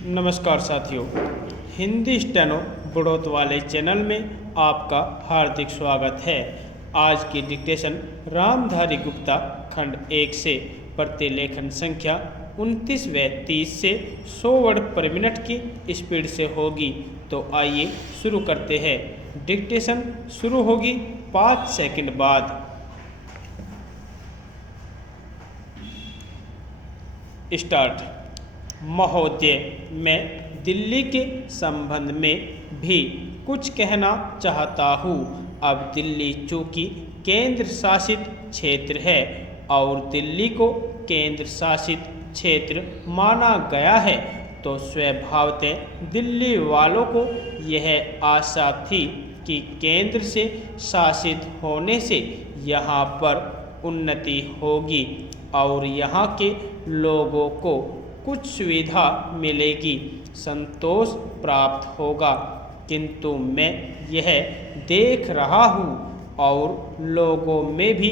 नमस्कार साथियों, हिंदी स्टेनो बढ़ोत वाले चैनल में आपका हार्दिक स्वागत है। आज की डिक्टेशन रामधारी गुप्ता खंड 1 से प्रतिलेखन संख्या 29 व 30 से 100 वर्ड पर मिनट की स्पीड से होगी। तो आइए शुरू करते हैं। डिक्टेशन शुरू होगी 5 सेकंड बाद। स्टार्ट। महोदय, मैं दिल्ली के संबंध में भी कुछ कहना चाहता हूँ। अब दिल्ली चूँकि केंद्र शासित क्षेत्र है और दिल्ली को केंद्र शासित क्षेत्र माना गया है, तो स्वभावतः दिल्ली वालों को यह आशा थी कि केंद्र से शासित होने से यहाँ पर उन्नति होगी और यहाँ के लोगों को कुछ सुविधा मिलेगी, संतोष प्राप्त होगा। किंतु मैं यह देख रहा हूँ और लोगों में भी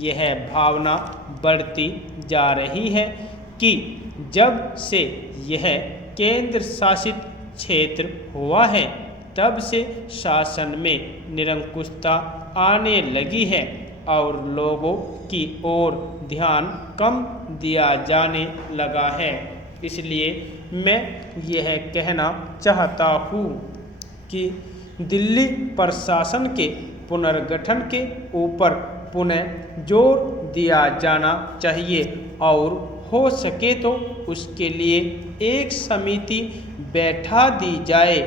यह भावना बढ़ती जा रही है कि जब से यह केंद्र शासित क्षेत्र हुआ है, तब से शासन में निरंकुशता आने लगी है और लोगों की ओर ध्यान कम दिया जाने लगा है। इसलिए मैं यह कहना चाहता हूँ कि दिल्ली प्रशासन के पुनर्गठन के ऊपर पुनः जोर दिया जाना चाहिए और हो सके तो उसके लिए एक समिति बैठा दी जाए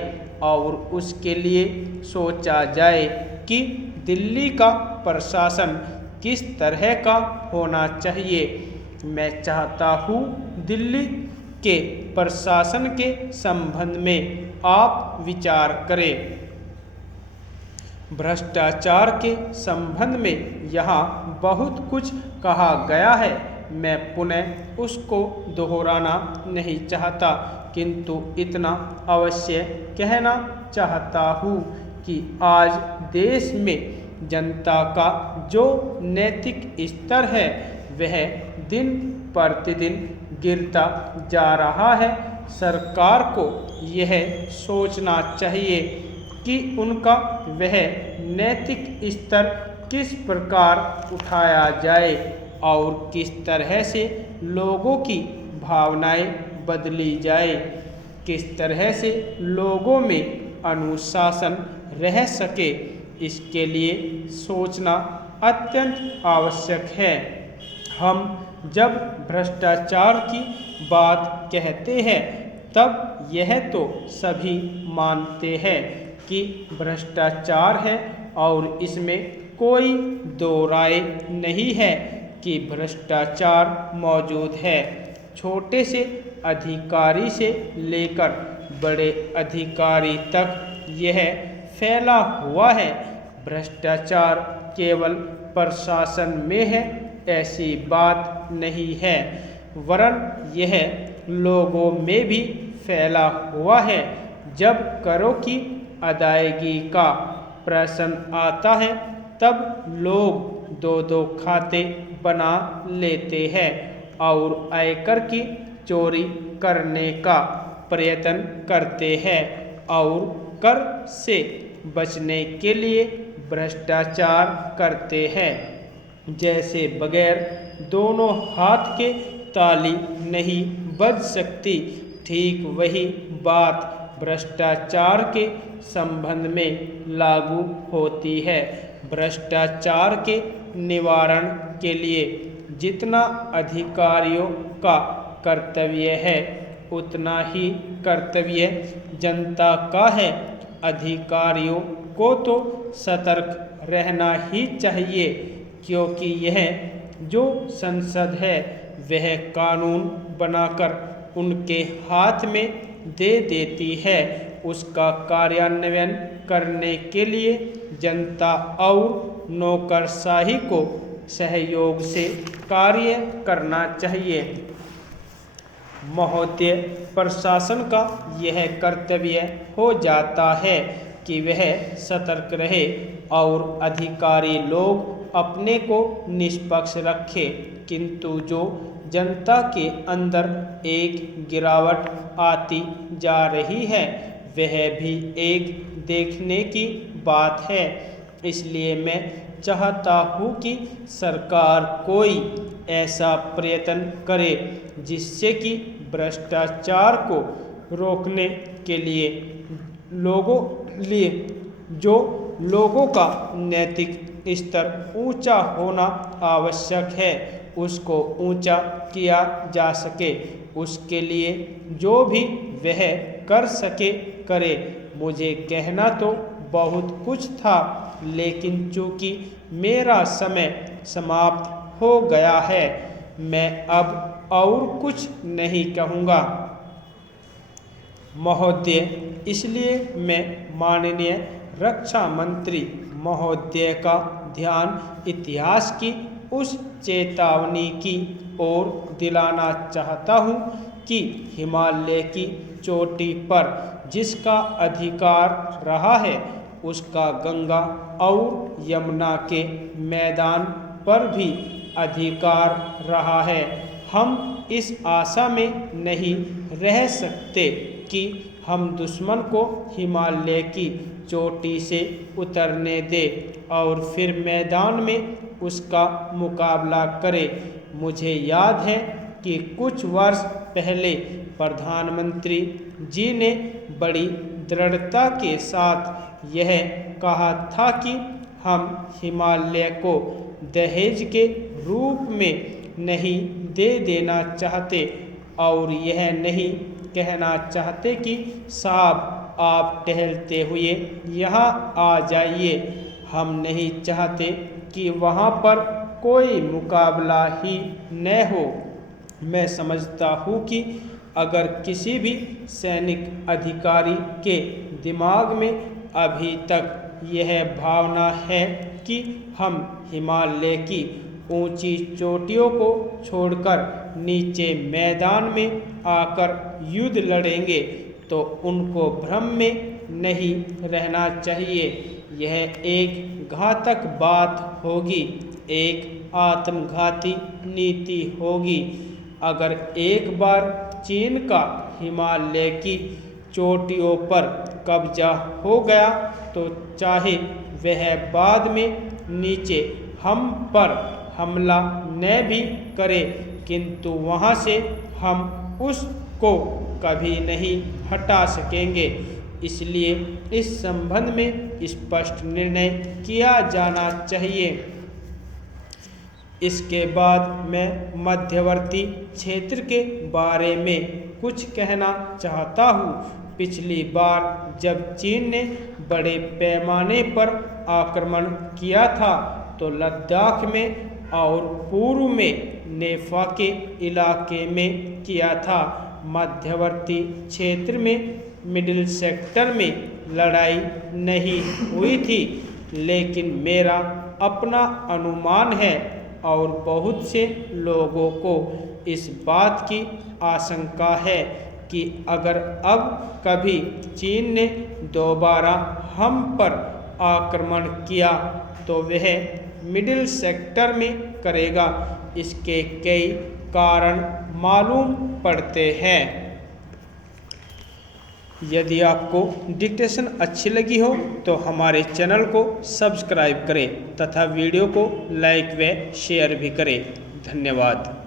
और उसके लिए सोचा जाए कि दिल्ली का प्रशासन किस तरह का होना चाहिए। मैं चाहता हूँ दिल्ली के प्रशासन के संबंध में आप विचार करें। भ्रष्टाचार के संबंध में यहाँ बहुत कुछ कहा गया है, मैं पुनः उसको दोहराना नहीं चाहता, किंतु इतना अवश्य कहना चाहता हूँ कि आज देश में जनता का जो नैतिक स्तर है वह दिन प्रतिदिन गिरता जा रहा है। सरकार को यह सोचना चाहिए कि उनका वह नैतिक स्तर किस प्रकार उठाया जाए और किस तरह से लोगों की भावनाएं बदली जाए, किस तरह से लोगों में अनुशासन रह सके। इसके लिए सोचना अत्यंत आवश्यक है। हम जब भ्रष्टाचार की बात कहते हैं तब यह तो सभी मानते हैं कि भ्रष्टाचार है और इसमें कोई दो राय नहीं है कि भ्रष्टाचार मौजूद है। छोटे से अधिकारी से लेकर बड़े अधिकारी तक यह फैला हुआ है। भ्रष्टाचार केवल प्रशासन में है ऐसी बात नहीं है, वरन यह लोगों में भी फैला हुआ है। जब करों की अदायगी का प्रश्न आता है तब लोग दो दो खाते बना लेते हैं और आयकर की चोरी करने का प्रयत्न करते हैं और कर से बचने के लिए भ्रष्टाचार करते हैं। जैसे बगैर दोनों हाथ के ताली नहीं बज सकती, ठीक वही बात भ्रष्टाचार के संबंध में लागू होती है। भ्रष्टाचार के निवारण के लिए जितना अधिकारियों का कर्तव्य है उतना ही कर्तव्य जनता का है। अधिकारियों को तो सतर्क रहना ही चाहिए, क्योंकि यह जो संसद है वह कानून बनाकर उनके हाथ में दे देती है। उसका कार्यान्वयन करने के लिए जनता और नौकरशाही को सहयोग से कार्य करना चाहिए। महोदय, प्रशासन का यह कर्तव्य हो जाता है कि वह सतर्क रहे और अधिकारी लोग अपने को निष्पक्ष रखे, किंतु जो जनता के अंदर एक गिरावट आती जा रही है, वह भी एक देखने की बात है। इसलिए मैं चाहता हूँ कि सरकार कोई ऐसा प्रयत्न करे जिससे कि भ्रष्टाचार को रोकने के लिए जो लोगों का नैतिक स्तर ऊंचा होना आवश्यक है, उसको ऊंचा किया जा सके। उसके लिए जो भी वह कर सके करे। मुझे कहना तो बहुत कुछ था, लेकिन चूंकि मेरा समय समाप्त हो गया है, मैं अब और कुछ नहीं कहूँगा। महोदय, इसलिए मैं माननीय रक्षा मंत्री महोदय का ध्यान इतिहास की उस चेतावनी की ओर दिलाना चाहता हूँ कि हिमालय की चोटी पर जिसका अधिकार रहा है, उसका गंगा और यमुना के मैदान पर भी अधिकार रहा है। हम इस आशा में नहीं रह सकते कि हम दुश्मन को हिमालय की चोटी से उतरने दें और फिर मैदान में उसका मुकाबला करें। मुझे याद है कि कुछ वर्ष पहले प्रधानमंत्री जी ने बड़ी दृढ़ता के साथ यह कहा था कि हम हिमालय को दहेज के रूप में नहीं दे देना चाहते और यह नहीं कहना चाहते कि साहब आप टहलते हुए यहाँ आ जाइए। हम नहीं चाहते कि वहाँ पर कोई मुकाबला ही न हो। मैं समझता हूँ कि अगर किसी भी सैनिक अधिकारी के दिमाग में अभी तक यह भावना है कि हम हिमालय की ऊंची चोटियों को छोड़कर नीचे मैदान में आकर युद्ध लड़ेंगे, तो उनको भ्रम में नहीं रहना चाहिए। यह एक घातक बात होगी, एक आत्मघाती नीति होगी। अगर एक बार चीन का हिमालय की चोटियों पर कब्जा हो गया, तो चाहे वह बाद में नीचे हम पर हमला न भी करे, किंतु वहाँ से हम उसको कभी नहीं हटा सकेंगे। इसलिए इस संबंध में स्पष्ट निर्णय किया जाना चाहिए। इसके बाद मैं मध्यवर्ती क्षेत्र के बारे में कुछ कहना चाहता हूँ। पिछली बार जब चीन ने बड़े पैमाने पर आक्रमण किया था, तो लद्दाख में और पूर्व में नेफा के इलाके में किया था। मध्यवर्ती क्षेत्र में मिडिल सेक्टर में लड़ाई नहीं हुई थी, लेकिन मेरा अपना अनुमान है और बहुत से लोगों को इस बात की आशंका है कि अगर अब कभी चीन ने दोबारा हम पर आक्रमण किया, तो वह मिडिल सेक्टर में करेगा। इसके कई कारण मालूम पड़ते हैं। यदि आपको डिक्टेशन अच्छी लगी हो तो हमारे चैनल को सब्सक्राइब करें तथा वीडियो को लाइक व शेयर भी करें। धन्यवाद।